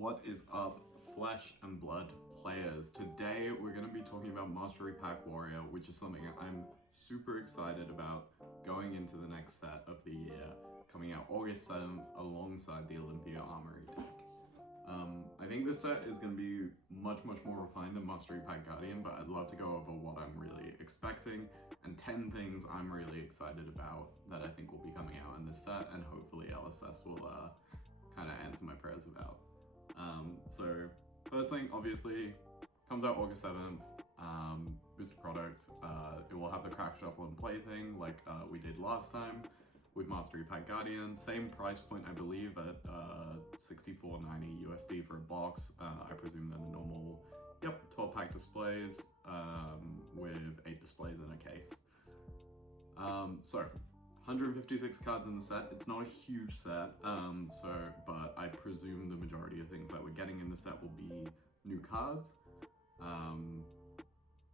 What is up, Flesh and Blood players? Today we're going to be talking about Mastery Pack Warrior, which is something I'm super excited about going into the next set of the year, coming out August 7th alongside the Olympia Armory deck. I think this set is going to be much more refined than Mastery Pack Guardian, but I'd love to go over what I'm really expecting and 10 things I'm really excited about that I think will be coming out in this set, and hopefully LSS will kind of answer my prayers about. So first thing, obviously, comes out August 7th, booster product. It will have the crack shuffle and play thing like we did last time with Mastery Pack Guardian. Same price point, I believe, at $64.90 USD for a box. I presume they're the normal, 12 pack displays with 8 displays in a case. So 156 cards in the set. It's not a huge set, but I presume the majority of things that we're getting in the set will be new cards.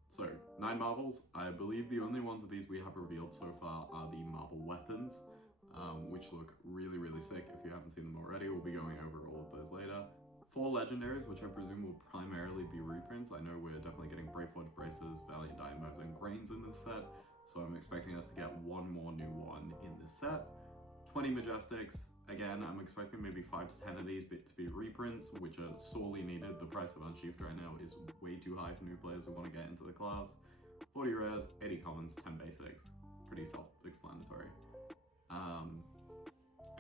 So 9 Marvels. I believe the only ones of these we have revealed so far are the Marvel weapons, which look really sick. If you haven't seen them already, we'll be going over all of those later. 4 legendaries, which I presume will primarily be reprints. I know we're definitely getting Braveforge Braces, Valiant Dynamos, and Grains in this set, so I'm expecting us to get one more new one in this set. 20 Majestics. Again, I'm expecting maybe 5 to 10 of these to be reprints, which are sorely needed. The price of Unsheathed right now is way too high for new players who want to get into the class. 40 rares, 80 commons, 10 basics. Pretty self-explanatory.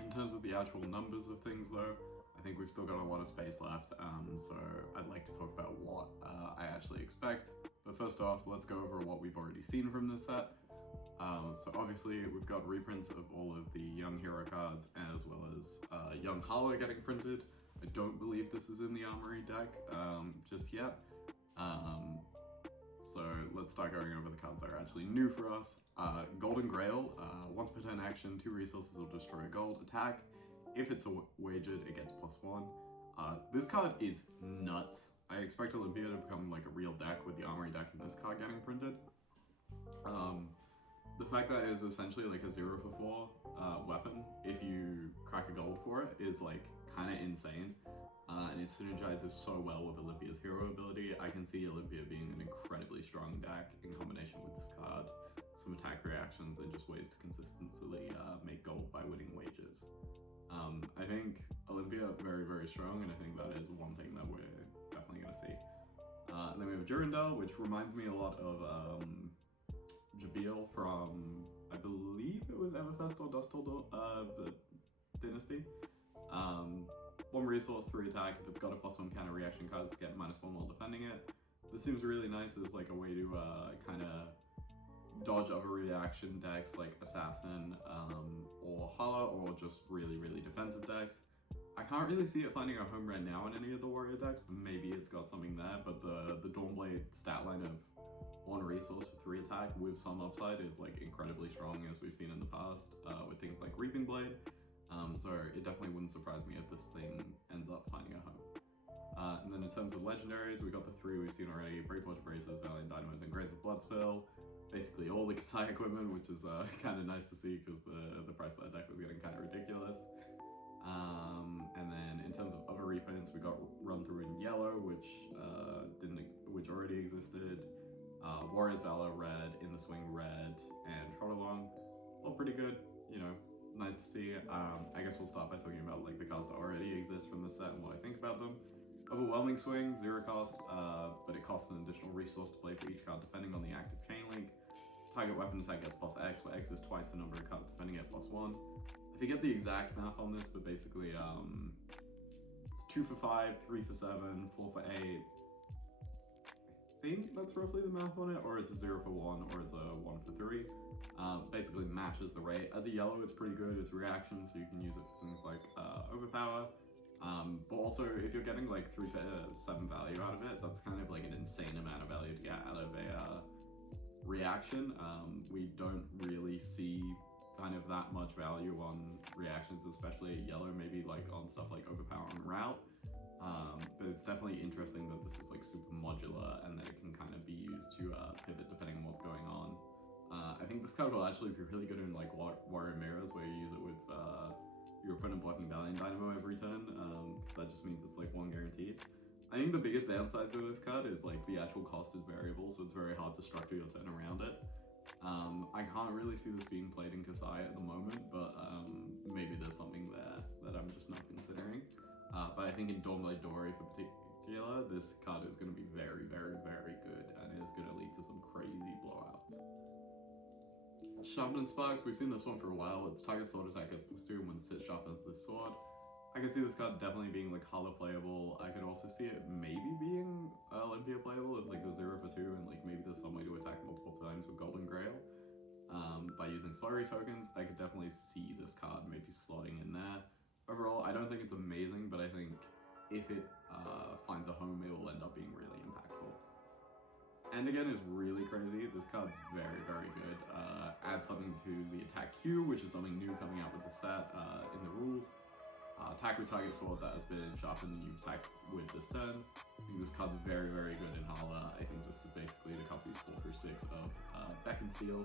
In terms of the actual numbers of things though, I think we've still got a lot of space left, so I'd like to talk about what I actually expect. But first off, let's go over what we've already seen from this set. So obviously we've got reprints of all of the Young Hero cards, as well as Young Hala getting printed. I don't believe this is in the Armory deck just yet. So let's start going over the cards that are actually new for us. Golden Grail, once per turn action, 2 resources will destroy a gold attack. If it's wagered, it gets +1. This card is nuts. I expect Olympia to become like a real deck with the Armory deck and this card getting printed. The fact that it is essentially like a 0 for 4 weapon, if you crack a gold for it, is like kind of insane. And it synergizes so well with Olympia's hero ability. I can see Olympia being an incredibly strong deck in combination with this card, some attack reactions, and just ways to consistently make gold by winning wages. I think Olympia very strong, and I think that is one thing that we're definitely going to see. And then we have Durandal, which reminds me a lot of Jabil from, I believe it was Everfest or Dustle Dynasty. 1 resource, 3 attack. If it's got a +1 counter reaction, cards get -1 while defending it. This seems really nice as like a way to kind of dodge other reaction decks like Assassin or Hala, or just really defensive decks. I can't really see it finding a home right now in any of the Warrior decks, but maybe it's got something there. But the Dawnblade stat line of 1 resource for 3 attack with some upside is like incredibly strong, as we've seen in the past with things like Reaping Blade. So it definitely wouldn't surprise me if this thing ends up finding a home. And then in terms of legendaries, we got the 3 we've seen already: Braveforge Braces, Valiant Dynamos, and Grains of Bloodspill. Basically all the Kasai equipment, which is kind of nice to see because the price of that deck was getting kind of ridiculous. And then in terms of other reprints, we got Run Through in yellow, which already existed. Warriors Valor red, In the Swing red, and Trot Along. All pretty good, nice to see. I guess we'll start by talking about like the cards that already exist from the set and what I think about them. Overwhelming Swing, 0 cost, but it costs an additional resource to play for each card depending on the active chain link. Target weapon attack gets +X, where X is twice the number of cards defending it +1. I forget the exact math on this, but basically it's 2 for 5, 3 for 7, 4 for 8. I think that's roughly the math on it, or it's a 0 for 1, or it's a 1 for 3. Basically matches the rate. As a yellow, it's pretty good. It's reaction, so you can use it for things like Overpower. But also, if you're getting like 3 for 7 value out of it, that's kind of like an insane amount of value to get out of a reaction. We don't really see kind of that much value on reactions, especially yellow, maybe like on stuff like Overpower and Route. But it's definitely interesting that this is like super modular and that it can kind of be used to pivot depending on what's going on. I think this card will actually be really good in like Warrior Mirrors, where you use it with your opponent blocking Valiant Dynamo every turn, because that just means it's like 1 guaranteed. I think the biggest downside to this card is like the actual cost is variable, so it's very hard to structure your turn around it. I can't really see this being played in Kasai at the moment, but maybe there's something there that I'm just not considering. But I think in Dawnblade Dory for particular, this card is going to be very, very, very good, and it is going to lead to some crazy blowouts. Sharpen and Sparks, we've seen this one for a while. It's Tiger Sword attack as +2 when it sharpens the sword. I can see this card definitely being like Hala playable. I could also see it maybe being Olympia playable if like the 0 for 2 and like maybe there's some way to attack multiple times with Golden Grail. By using flurry tokens, I could definitely see this card maybe slotting in there. Overall, I don't think it's amazing, but I think if it finds a home, it will end up being really impactful. And again, is really crazy. This card's very, very good. Add something to the attack Q, which is something new coming out with the set in the rules. Attack with target sword that has been sharpened and you attack with this turn. I think this card's very, very good in Hala. I think this is basically the company's 4 through 6 of Beck and Steel.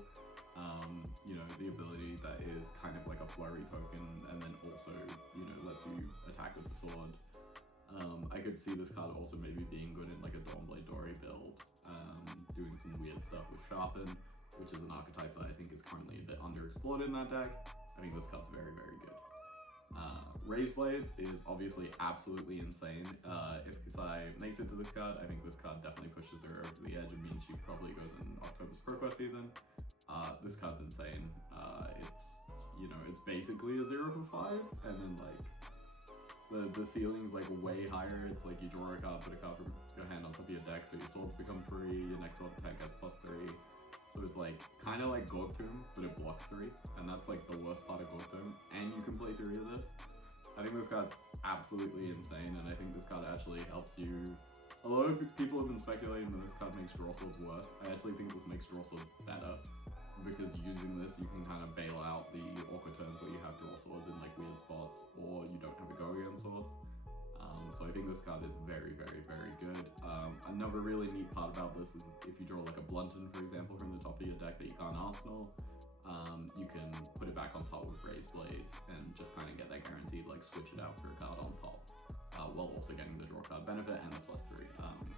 You know, the ability that is kind of like a flurry token and then also, you know, lets you attack with the sword. I could see this card also maybe being good in like a Dawnblade Dory build, doing some weird stuff with Sharpen, which is an archetype that I think is currently a bit underexplored in that deck. I think this card's very, very good. Raise Blades is obviously absolutely insane. If Kasai makes it to this card, I think this card definitely pushes her over the edge and means she probably goes in October's ProQuest season. This card's insane. It's, you know, it's basically a 0 for 5, and then like the ceiling's like way higher. It's like you draw a card, put a card from your hand on top of your deck, so your swords become free, your next sword attack gets +3. So it's like kind of like Gorg Tomb, but it blocks 3, and that's like the worst part of Gorg Tomb. And you can play 3 of this. I think this card's absolutely insane, and I think this card actually helps you. A lot of people have been speculating that this card makes draw swords worse. I actually think this makes draw swords better, because using this you can kind of bail out the awkward turns where you have draw swords in like weird spots, or you don't have a go again source. So I think this card is very, very, very good. Another really neat part about this is if you draw like a Blunton, for example, from the top of your deck that you can't Arsenal, you can put it back on top with Raised Blades and just kind of get that guaranteed, like switch it out for a card on top, while also getting the draw card benefit and the +3.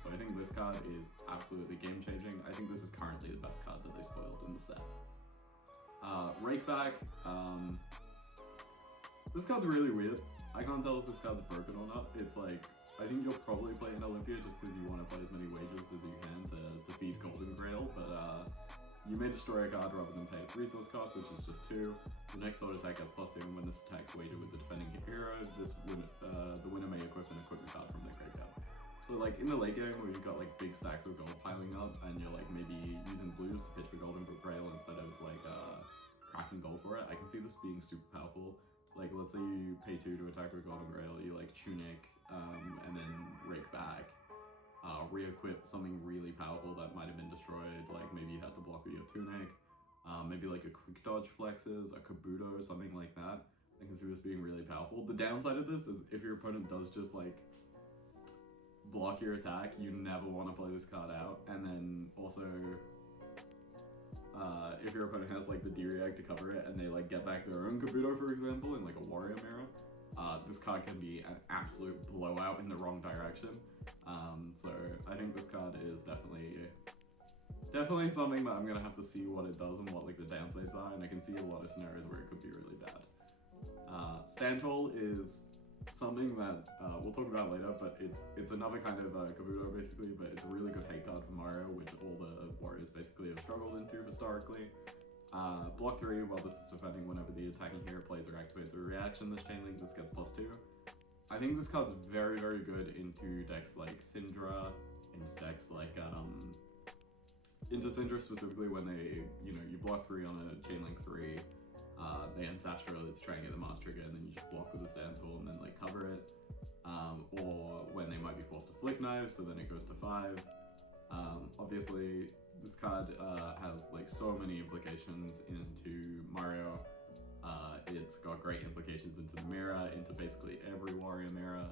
So I think this card is absolutely game changing. I think this is currently the best card that they spoiled in the set. Rakeback, this card's really weird. I can't tell if this card's broken or not. It's like, I think you'll probably play in Olympia just because you want to play as many wages as you can to feed Golden Grail, but you may destroy a card rather than pay its resource cost, which is just 2. The next sword attack has +2, and when this attack's weighted with the defending hero, the winner may equip an equipment card from their graveyard. So like in the late game where you've got like big stacks of gold piling up, and you're like maybe using blues to pitch for Golden Grail instead of like cracking gold for it, I can see this being super powerful. Like, let's say you pay 2 to attack with Golden Grail, you like Tunic, and then Rake back, re-equip something really powerful that might have been destroyed, like maybe you had to block with your Tunic, maybe like a Quick Dodge Flexes, a Kabuto, something like that. I can see this being really powerful. The downside of this is if your opponent does just like block your attack, you never want to play this card out, and then also if your opponent has like the D-React to cover it and they like get back their own Kabuto, for example, in like a Warrior Mirror, this card can be an absolute blowout in the wrong direction. So I think this card is definitely something that I'm gonna have to see what it does and what like the downsides are, and I can see a lot of scenarios where it could be really bad. Stand Tall is something that we'll talk about later, but it's another kind of Kabuto basically, but it's a really good hate card for Mario, which all the warriors basically have struggled into historically. Block 3 while this is defending whenever the attacking hero plays or activates a reaction. This chain link, this gets +2. I think this card's very, very good into decks like Syndra, into decks like into Syndra specifically when they, you know, you block 3 on a chain link 3. They Ancestral, let's try and get the Mars trigger, and then you just block with the Stand Tool and then like cover it. Or when they might be forced to Flick Knife, so then it goes to 5. Obviously, this card has like so many implications into Mario. It's got great implications into the Mirror, into basically every Warrior Mirror.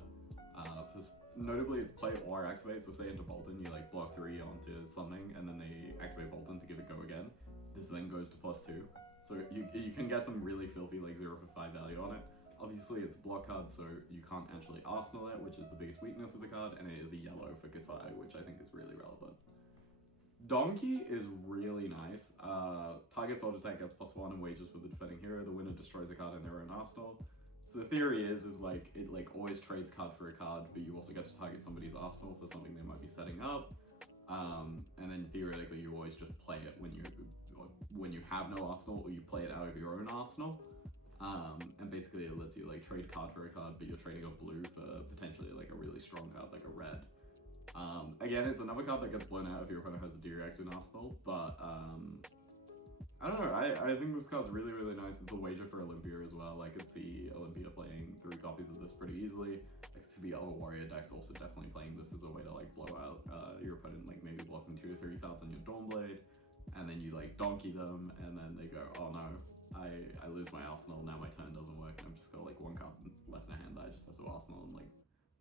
Notably, it's play or activate, so say into Bolton, you like block 3 onto something, and then they activate Bolton to give it go again. This then goes to +2. So you can get some really filthy like 0 for 5 value on it. Obviously, it's a block card, so you can't actually Arsenal it, which is the biggest weakness of the card, and it is a yellow for Kasai, which I think is really relevant. Donkey is really nice. Target sword attack gets +1 and wages with the defending hero. The winner destroys a card in their own arsenal. So the theory is like it like always trades card for a card, but you also get to target somebody's arsenal for something they might be setting up. And then theoretically, you always just play it when you have no arsenal, or you play it out of your own arsenal. And basically, it lets you like trade card for a card, but you're trading a blue for potentially like a really strong card, like a red. Again, it's another card that gets blown out if your opponent has a D-React in arsenal, but I don't know, I think this card's really, really nice. It's a wager for Olympia as well. I could see Olympia playing 3 copies of this pretty easily. I could see the other Warrior decks also definitely playing this as a way to like blow out your opponent, like maybe blocking 2 or 3 cards on your Dawnblade, and then you like donkey them, and then they go, oh no, I lose my arsenal, now my turn doesn't work, and I've just got like 1 card left in hand that I just have to arsenal and like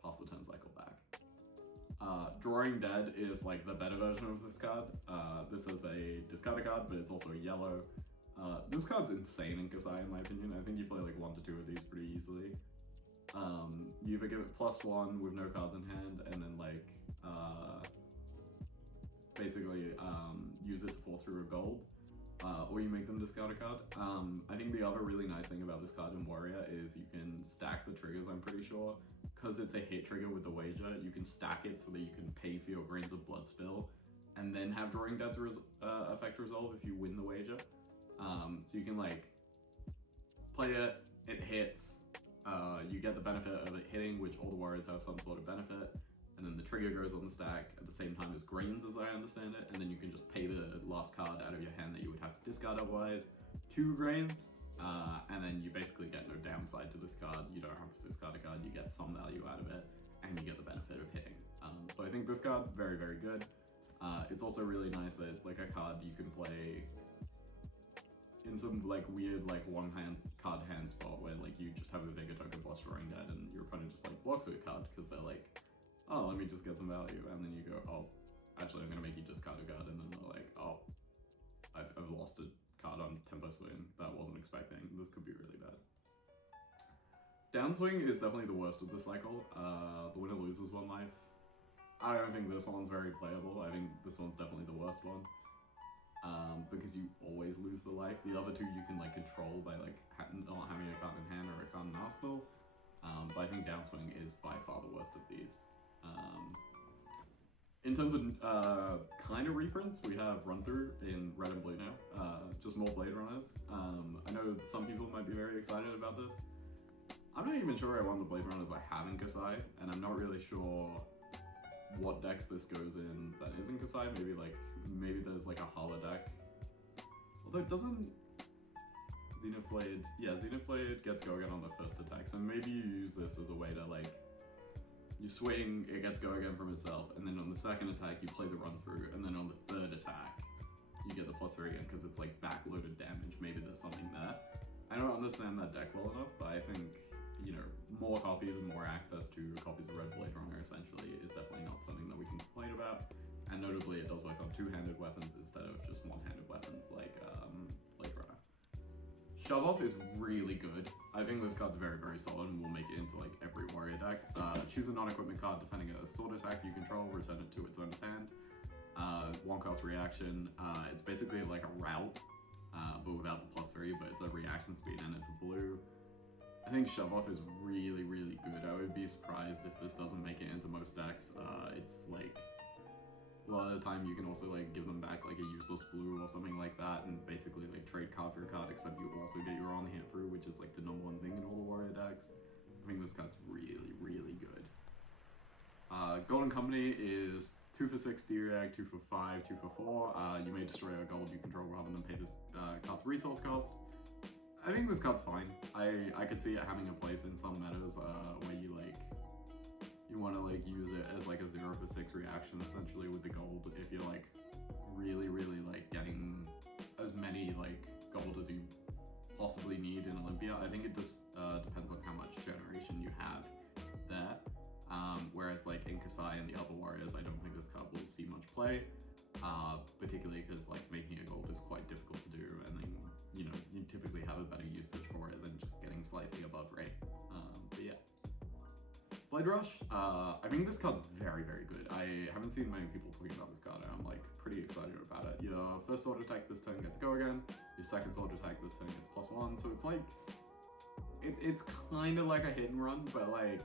pass the turn cycle back. Drawing Dead is like the better version of this card. This is a discard card, but it's also a yellow. This card's insane in Kasai, in my opinion. I think you play like 1 to 2 of these pretty easily. You either give it +1 with no cards in hand, and then like basically use it to force through a gold, or you make them discard a card. I think the other really nice thing about this card in Warrior is you can stack the triggers, I'm pretty sure. Because it's a hit trigger with the wager, you can stack it so that you can pay for your Grains of Blood spill, and then have Drawing Dead's effect resolve if you win the wager. So you can like play it, it hits, you get the benefit of it hitting, which all the warriors have some sort of benefit, and then the trigger goes on the stack at the same time as Grains, as I understand it, and then you can just pay the last card out of your hand that you would have to discard otherwise, 2 Grains, and then you basically get no downside to this card. You don't have to discard a card, you get some value out of it, and you get the benefit of hitting. So I think this card, very, very good. It's also really nice that it's like a card you can play in some like weird like card hand spot where like you just have a bigger token plus Drawing Dead, and your opponent just like blocks with a card because they're like, oh, let me just get some value, and then you go, oh, actually I'm gonna make you discard a card, and then they're like, oh, I've lost a card on tempo swing that I wasn't expecting. This could be really bad. Downswing is definitely the worst of the cycle. The winner loses 1 life. I don't think this one's very playable. I think this one's definitely the worst one. Because you always lose the life. The other 2 you can like control by like not having a card in hand or a card in arsenal. But I think Downswing is by far the worst of these. In terms of kind of reprints, we have Run Through in red and blue now, just more Blade Runners. I know some people might be very excited about this. I'm not even sure I want the Blade Runners I have in Kasai, and I'm not really sure what decks this goes in that is in Kasai. Maybe there's like a Hala deck. Although it doesn't... Xenoflade, yeah, Xenoflade gets Go Again on the first attack, so maybe you use this as a way to like, you swing, it gets Go Again from itself, and then on the second attack you play the Run Through, and then on the third attack you get the +3 again because it's like backloaded damage. Maybe there's something there. I don't understand that deck well enough, but I think, you know, more copies and more access to copies of Red Blade Runner essentially is definitely not something that we can complain about. And notably, it does work on 2-handed weapons instead of just 1-handed weapons like Blade Runner. Shove Off is really good. I think this card's very, very solid and will make it into like every warrior deck. Choose a non-equipment card defending a sword attack you control, return it to its owner's hand. 1-cost reaction. It's basically like a route, but without the +3, but it's a reaction speed and it's a blue. I think Shove Off is really, really good. I would be surprised if this doesn't make it into most decks. It's like, a lot of the time you can also like give them back like a useless blue or something like that and basically like trade card for card, except you also get your on hit through, which is like the #1 thing in all the warrior decks. I think this card's really, really good. Golden Company is 2 for 6 D-React, 2 for 5, 2 for 4. You may destroy a gold you control rather than pay this card's resource cost. I think this card's fine. I could see it having a place in some metas where you like, you want to like use it as like a 0 for 6 reaction essentially with the gold if you're like really, really like getting as many like gold as you possibly need in Olympia. I think it just depends on how much generation you have there. Whereas like in Kasai and the other warriors, I don't think this card will see much play, particularly because like making a gold is quite difficult to do, and then you know, you typically have a better usage for it than just getting slightly above rate. But yeah. Blade Rush, I think this card's very, very good. I haven't seen many people talking about this card, and I'm like pretty excited about it. Your first sword attack this turn gets go again, your second sword attack this turn gets +1, so it's like, it's kind of like a hit and run, but like,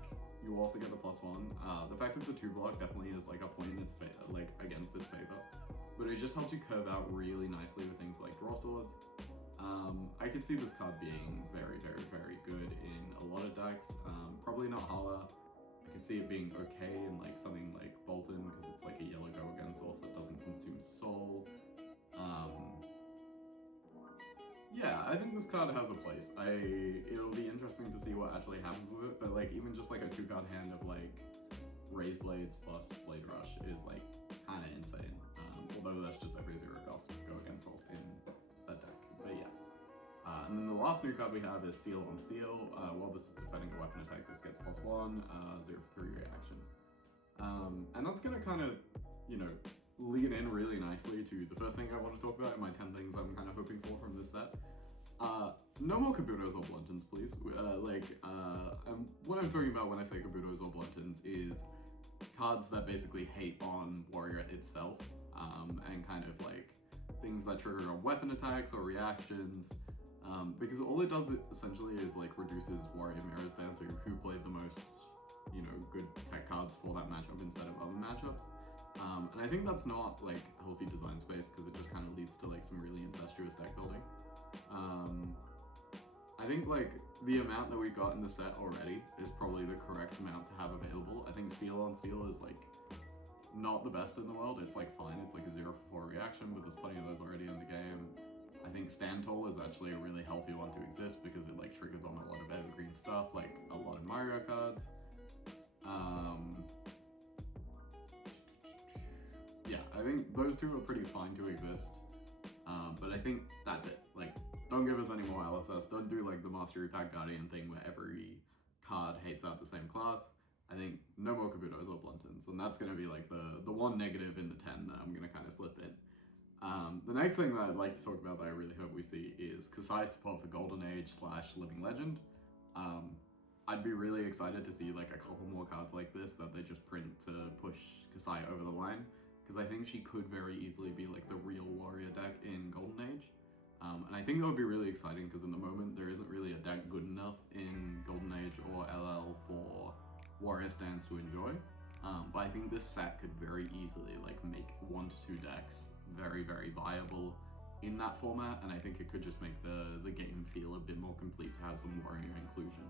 you also get the +1. The fact it's a 2-block definitely is like a point in its like against its favor, but it just helps you curve out really nicely with things like draw swords. I could see this card being very, very, very good in a lot of decks. Probably not Hala. I could see it being okay in like something like Boltyn, because it's like a yellow go again source that doesn't consume soul. Yeah, I think this card has a place. It'll be interesting to see what actually happens with it, but like even just like a 2-card hand of like Raised Blades plus Blade Rush is like kind of insane. Although that's just every 0 cost go against souls in that deck. But yeah. And then the last new card we have is Steel on Steel. While this is defending a weapon attack, this gets +1, 0/3 reaction. And that's gonna kind of, you know, lead in really nicely to the first thing I want to talk about in my 10 things I'm kind of hoping for from this set. No more Kabutos or Bluntons, please. What I'm talking about when I say Kabutos or Bluntons is cards that basically hate on Warrior itself, and kind of like things that trigger on weapon attacks or reactions, because all it does essentially is like reduces Warrior mirrors down to who played the most, you know, good tech cards for that matchup instead of other matchups. And I think that's not like healthy design space, because it just kind of leads to like some really incestuous deck building. I think like the amount that we got in the set already is probably the correct amount to have available. I think Steel on Steel is like not the best in the world. It's like fine, it's like a 0/4 reaction, but there's plenty of those already in the game. I think Stand Tall is actually a really healthy one to exist, because it like triggers on a lot of evergreen stuff, like a lot of Mario cards. Yeah, I think those two are pretty fine to exist. But I think that's it. Like, don't give us any more LSS. Don't do like the Mastery Pack Guardian thing where every card hates out the same class. I think no more Kabutos or Bluntons, and that's going to be like the one negative in the 10 that I'm going to kind of slip in. The next thing that I'd like to talk about that I really hope we see is Kasai support for Golden Age / Living Legend. I'd be really excited to see like a couple more cards like this that they just print to push Kasai over the line, because I think she could very easily be like the real warrior deck in Golden Age. And I think that would be really exciting, because in the moment there isn't really a deck good enough in Golden Age or LL for warrior stands to enjoy. But I think this set could very easily like make 1 to 2 decks very, very viable in that format, and I think it could just make the game feel a bit more complete to have some warrior inclusion.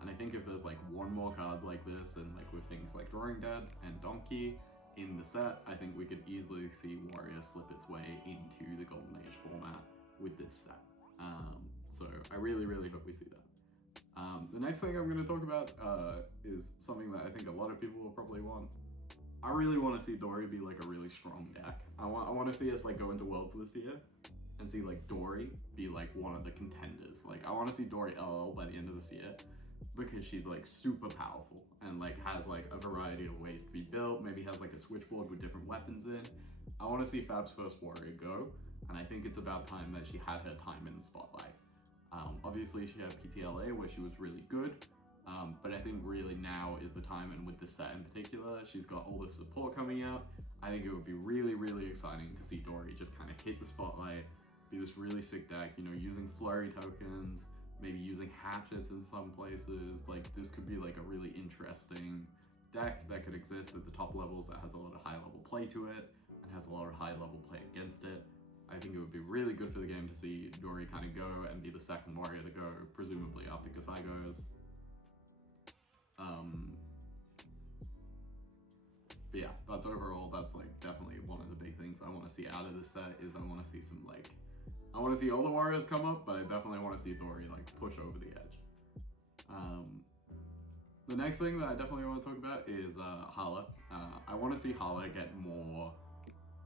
And I think if there's like one more card like this, and like with things like Drawing Dead and Donkey in the set, I think we could easily see Warrior slip its way into the Golden Age format with this set. So I really, really hope we see that. The next thing I'm going to talk about is something that I think a lot of people will probably want. I really want to see Dory be like a really strong deck. I want to see us like go into Worlds this year and see like Dory be like one of the contenders. Like I want to see Dory LL by the end of this year, because she's like super powerful and like has like a variety of ways to be built, maybe has like a switchboard with different weapons in. I want to see Fab's first warrior go, and I think it's about time that she had her time in the spotlight. Obviously she had PTLA where she was really good, but I think really now is the time, and with this set in particular, she's got all this support coming out. I think it would be really, really exciting to see Dory just kind of hit the spotlight, be this really sick deck, you know, using flurry tokens, maybe using hatchets in some places. Like this could be like a really interesting deck that could exist at the top levels, that has a lot of high level play to it and has a lot of high level play against it. I think it would be really good for the game to see Dory kind of go and be the second warrior to go, presumably after Kasai goes. But yeah, that's overall, that's like definitely one of the big things I want to see out of this set. Is I want to see some like, I want to see all the warriors come up, but I definitely want to see Dory like push over the edge. The next thing that I definitely want to talk about is Hala. I want to see Hala get more,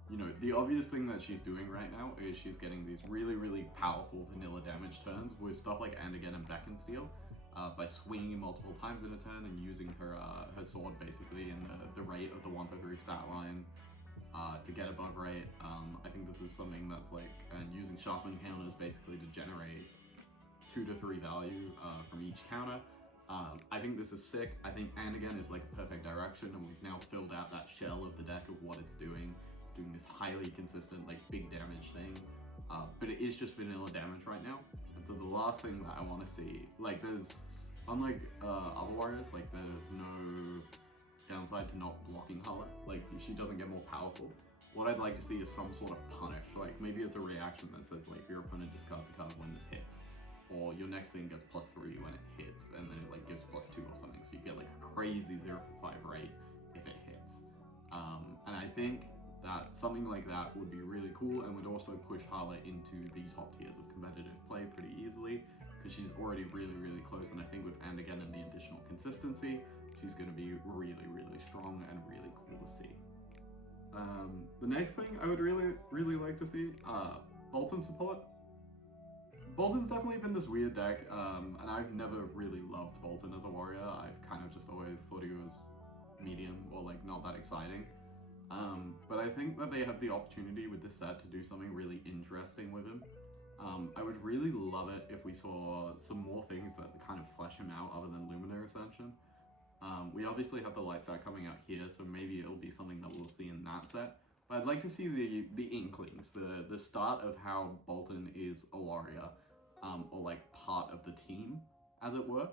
you know, the obvious thing that she's doing right now is she's getting these really, really powerful vanilla damage turns with stuff like And Again and Beck and Steel, by swinging multiple times in a turn and using her her sword basically in the rate of the 1-3 stat line. to get above rate. I think this is something that's like, and using sharpen counters basically to generate 2 to 3 value from each counter. I think this is sick. I think and again is like a perfect direction, and we've now filled out that shell of the deck of what it's doing. It's doing this highly consistent, like big damage thing, but it is just vanilla damage right now. And so the last thing that I want to see, like there's, unlike other warriors, like there's no downside to not blocking Hala. Like she doesn't get more powerful. What I'd like to see is some sort of punish. Like maybe it's a reaction that says like your opponent discards a card when this hits, or your next thing gets +3 when it hits, and then it like gives +2 or something. So you get like a crazy 0 for 5 rate if it hits. And I think that something like that would be really cool, and would also push Hala into the top tiers of competitive play pretty easily, because she's already really, really close. And I think with and again and the additional consistency, she's going to be really, really strong and really cool to see. The next thing I would really like to see, Boltyn support. Boltyn's definitely been this weird deck, and I've never really loved Boltyn as a warrior. I've kind of just always thought he was medium or like not that exciting. But I think that they have the opportunity with this set to do something really interesting with him. I would really love it if we saw some more things that kind of flesh him out other than Luminary Ascension. We obviously have the light set coming out here, so maybe it'll be something that we'll see in that set. But I'd like to see the inklings, the start of how Boltyn is a warrior, or like part of the team, as it were.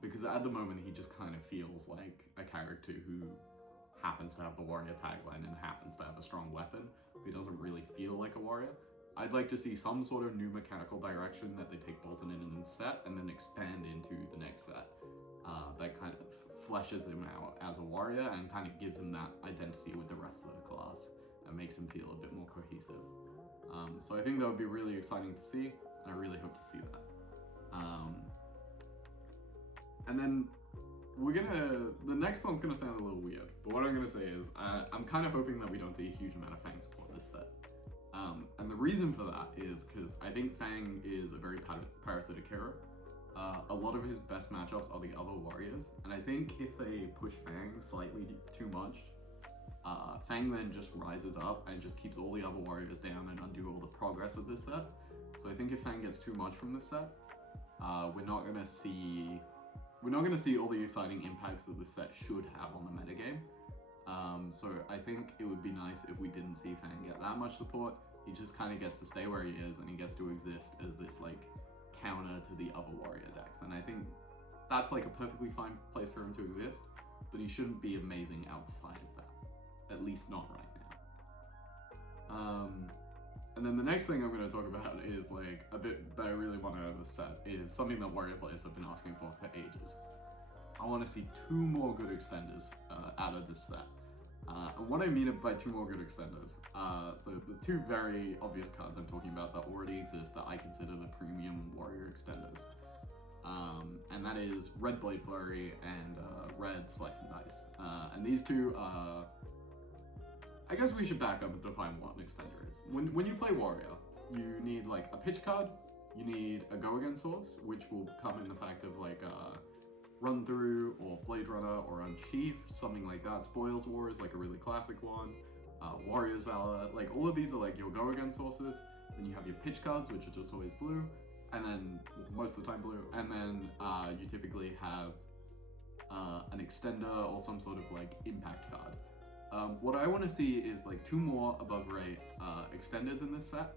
Because at the moment he just kind of feels like a character who happens to have the warrior tagline and happens to have a strong weapon, but he doesn't really feel like a warrior. I'd like to see some sort of new mechanical direction that they take Boltyn in this set and then expand into the next set. That kind of fleshes him out as a warrior and kind of gives him that identity with the rest of the class and makes him feel a bit more cohesive. So I think that would be really exciting to see, and I really hope to see that. And then the next one's gonna sound a little weird, but what I'm gonna say is I'm kind of hoping that we don't see a huge amount of Fang support this set. And the reason for that is because I think Fang is a very parasitic hero. A lot of his best matchups are the other warriors, and I think if they push Fang slightly too much, Fang then just rises up and just keeps all the other warriors down and undo all the progress of this set. So I think if Fang gets too much from this set, we're not gonna see all the exciting impacts that this set should have on the metagame. So I think it would be nice if we didn't see Fang get that much support. He just kind of gets to stay where he is, and he gets to exist as this like counter to the other warrior decks. And I think that's like a perfectly fine place for him to exist, but he shouldn't be amazing outside of that, at least not right now. And then the next thing I'm going to talk about is like a bit that I really want out of this set is something that warrior players have been asking for ages. I want to see 2 more good extenders out of this set. And what I mean by 2 more good extenders, so the 2 very obvious cards I'm talking about that already exist that I consider the premium warrior extenders. And that is Red Blade Flurry and Red Slice and Dice. And these 2, I guess we should back up and define what an extender is. When you play warrior, you need like a pitch card, you need a go again source, which will come in the fact of like Run Through or Blade Runner or Unsheath, something like that. Spoils War is like a really classic one. Warrior's Valor, like all of these are like your go again sources. Then you have your pitch cards, which are just always blue, and then most of the time blue, and then you typically have an extender or some sort of like impact card. What I want to see is like 2 more above rate extenders in this set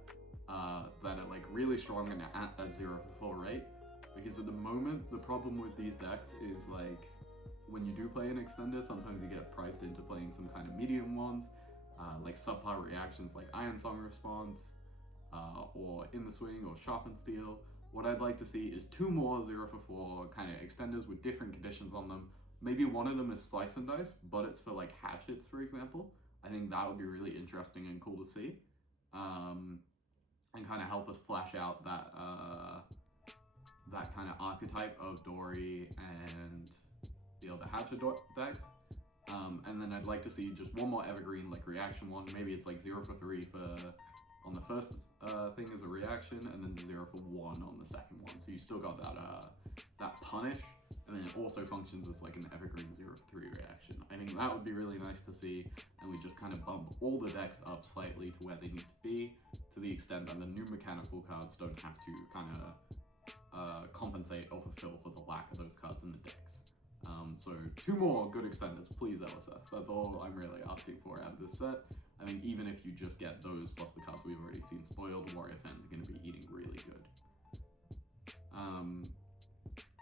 that are like really strong and at that 0 for 4 rate. Because at the moment, the problem with these decks is like when you do play an extender, sometimes you get priced into playing some kind of medium ones, like subpar reactions like Iron Song Response, or In the Swing or Sharpen Steel. What I'd like to see is 2 more 0 for 4 kind of extenders with different conditions on them. Maybe one of them is Slice and Dice, but it's for like hatchets, for example. I think that would be really interesting and cool to see. And kind of help us flash out that that kind of archetype of Dory and the other hatchet decks. And then I'd like to see just 1 more evergreen like reaction one. Maybe it's like 0 for 3 for on the first thing as a reaction, and then 0 for 1 on the second one. So you still got that punish, and then it also functions as like an evergreen 0 for 3 reaction. I think think that would be really nice to see, and we just kind of bump all the decks up slightly to where they need to be, to the extent that the new mechanical cards don't have to kind of compensate or fulfill for the lack of those cards in the decks. So 2 more good extenders, please, LSS. That's all I'm really asking for out of this set. I think even if you just get those plus the cards we've already seen spoiled, Warrior fans are going to be eating really good.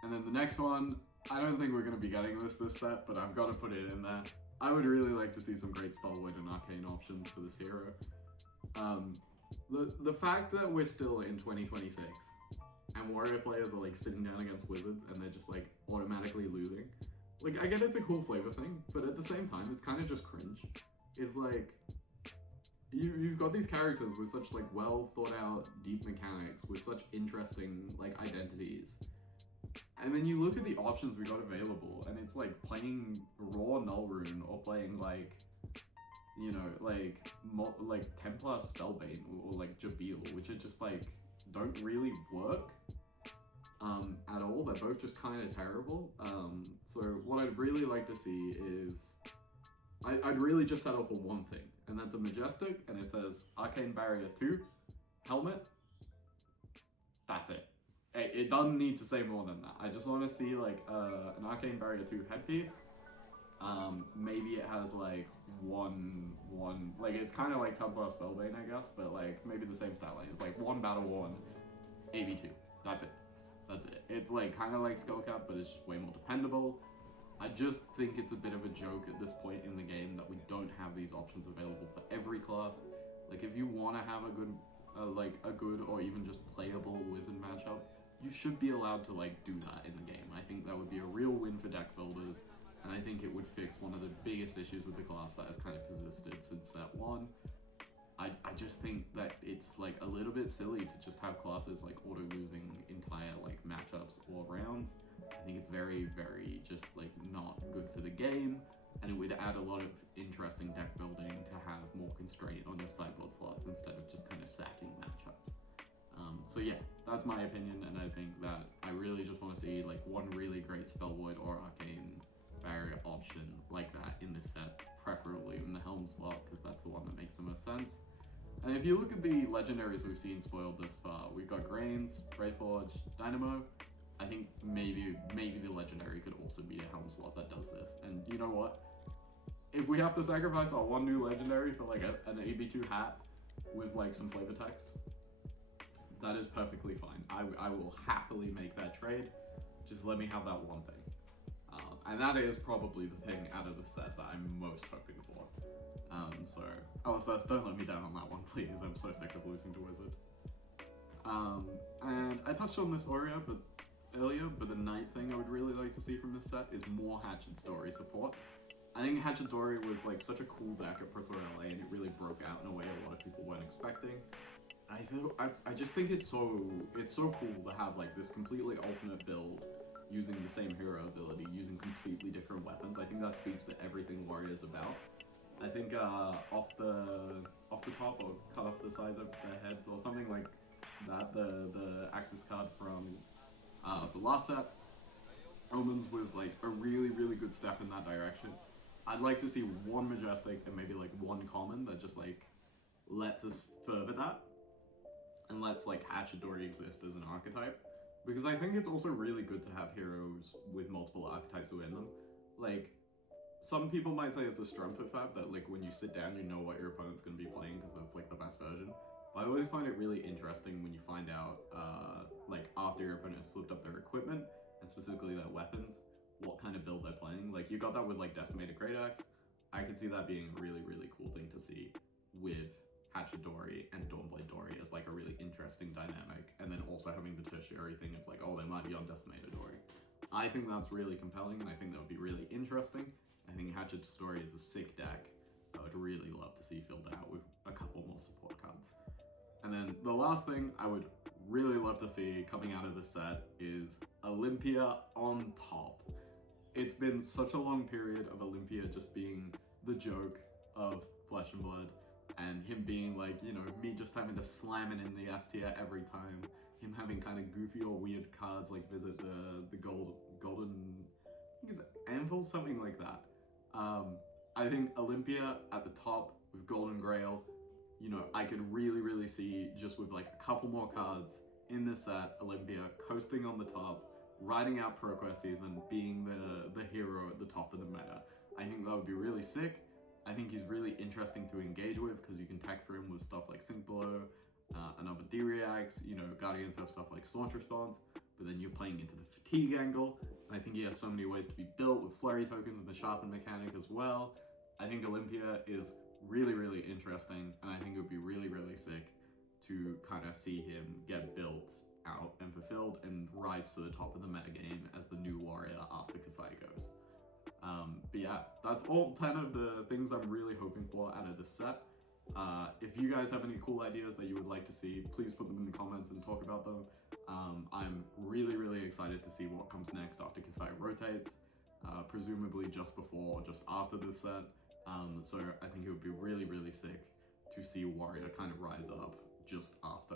And then the next one, I don't think we're going to be getting this set, but I've got to put it in there. I would really like to see some great Spellvoid and Arcane options for this hero. The fact that we're still in 2026 and Warrior players are like sitting down against Wizards and they're just like automatically losing. Like, I get it's a cool flavor thing, but at the same time, it's kind of just cringe. It's like, you've got these characters with such like well thought out, deep mechanics, with such interesting like identities. And then you look at the options we got available, and it's like playing raw Nullrune or playing like, you know, like Templar Spellbane or like Jabeel, which are just like don't really work at all. They're both just kind of terrible. So what I'd really like to see is I'd really just settle for one thing, and that's a Majestic, and it says Arcane Barrier 2 helmet. That's it. It doesn't need to say more than that. I just want to see like an Arcane Barrier 2 headpiece. Maybe it has like one like it's kind of like Templar Spellbane, I guess, but like maybe the same style line. It's like 1 battle 1 AV2. That's it. That's it. It's like kind of like Skullcap, but it's just way more dependable. I just think it's a bit of a joke at this point in the game that we don't have these options available for every class. Like, if you want to have a good, a good or even just playable Wizard matchup, you should be allowed to like do that in the game. I think that would be a real win for deck builders, and I think it would fix one of the biggest issues with the class that has kind of persisted since set 1. I just think that it's like a little bit silly to just have classes like auto losing entire like matchups or rounds. I think it's very, very just like not good for the game, and it would add a lot of interesting deck building to have more constraint on your sideboard slots instead of just kind of sacking matchups. So yeah, that's my opinion, and I think that I really just want to see like one really great Spellvoid or Arcane Barrier option like that in this set, preferably in the Helm slot, because that's the one that makes the most sense. And if you look at the legendaries we've seen spoiled this far, we've got Grains, Greyforge, Dynamo. I think maybe the legendary could also be a Helm slot that does this. And you know what? If we have to sacrifice our one new legendary for like an AB2 hat with like some flavor text, that is perfectly fine. I will happily make that trade. Just let me have that one thing. And that is probably the thing out of the set that I'm most hoping for. So, LSS, don't let me down on that one, please. I'm so sick of losing to Wizard. And I touched on this earlier, but the night thing I would really like to see from this set is more Hatchet Story support. I think Hatchet Story was like such a cool deck at Pro Tour LA, and it really broke out in a way a lot of people weren't expecting. I just think it's so cool to have like this completely alternate build using the same hero ability, using completely different weapons. I think that speaks to everything Warrior's about. I think off the top, or cut off the sides of their heads or something like that, the Axis card from the last set, Omens, was like a really, really good step in that direction. I'd like to see one Majestic and maybe like one common that just like lets us further that and lets like Hatchadori exist as an archetype, because I think it's also really good to have heroes with multiple archetypes within them. Like, some people might say it's a Strumpet fab that like when you sit down you know what your opponent's going to be playing because that's like the best version. But I always find it really interesting when you find out like after your opponent has flipped up their equipment, and specifically their weapons, what kind of build they're playing. Like, you got that with like Decimated Great Axe. I could see that being a really, really cool thing to see with Hatchadori and Dawnblade Dory as like a really interesting dynamic, and then also having the tertiary thing of like, oh, they might be on Decimated Dory. I think that's really compelling, and I think that would be really interesting. I think Hatchadori is a sick deck I would really love to see filled out with a couple more support cards. And then the last thing I would really love to see coming out of the set is Olympia on top. It's been such a long period of Olympia just being the joke of Flesh and Blood, and him being like, you know, me just having to slam it in the F tier every time, him having kind of goofy or weird cards like visit the golden, I think it's Anvil, something like that. I think Olympia at the top with Golden Grail, you know, I could really see just with like a couple more cards in this set, Olympia coasting on the top, riding out ProQuest season, being the hero at the top of the meta. I think that would be really sick. I think he's really interesting to engage with because you can tech for him with stuff like Sink Below, another D-Reacts, you know, Guardians have stuff like Staunch Response, but then you're playing into the fatigue angle, and I think he has so many ways to be built with flurry tokens and the sharpen mechanic as well. I think Olympia is really interesting, and I think it would be really sick to kind of see him get built out and fulfilled and rise to the top of the metagame as the new warrior after Kasai goes. But yeah, that's all 10 of the things I'm really hoping for out of this set. If you guys have any cool ideas that you would like to see, please put them in the comments and talk about them. I'm really excited to see what comes next after Kasai rotates, presumably just before or just after this set. So I think it would be really sick to see Warrior kind of rise up just after,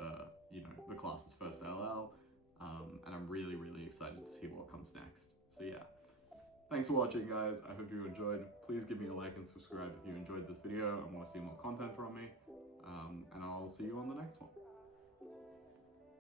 you know, the class's first LL. And I'm really excited to see what comes next. So yeah. Thanks for watching, guys. I hope you enjoyed. Please give me a like and subscribe if you enjoyed this video and want to see more content from me. And I'll see you on the next one.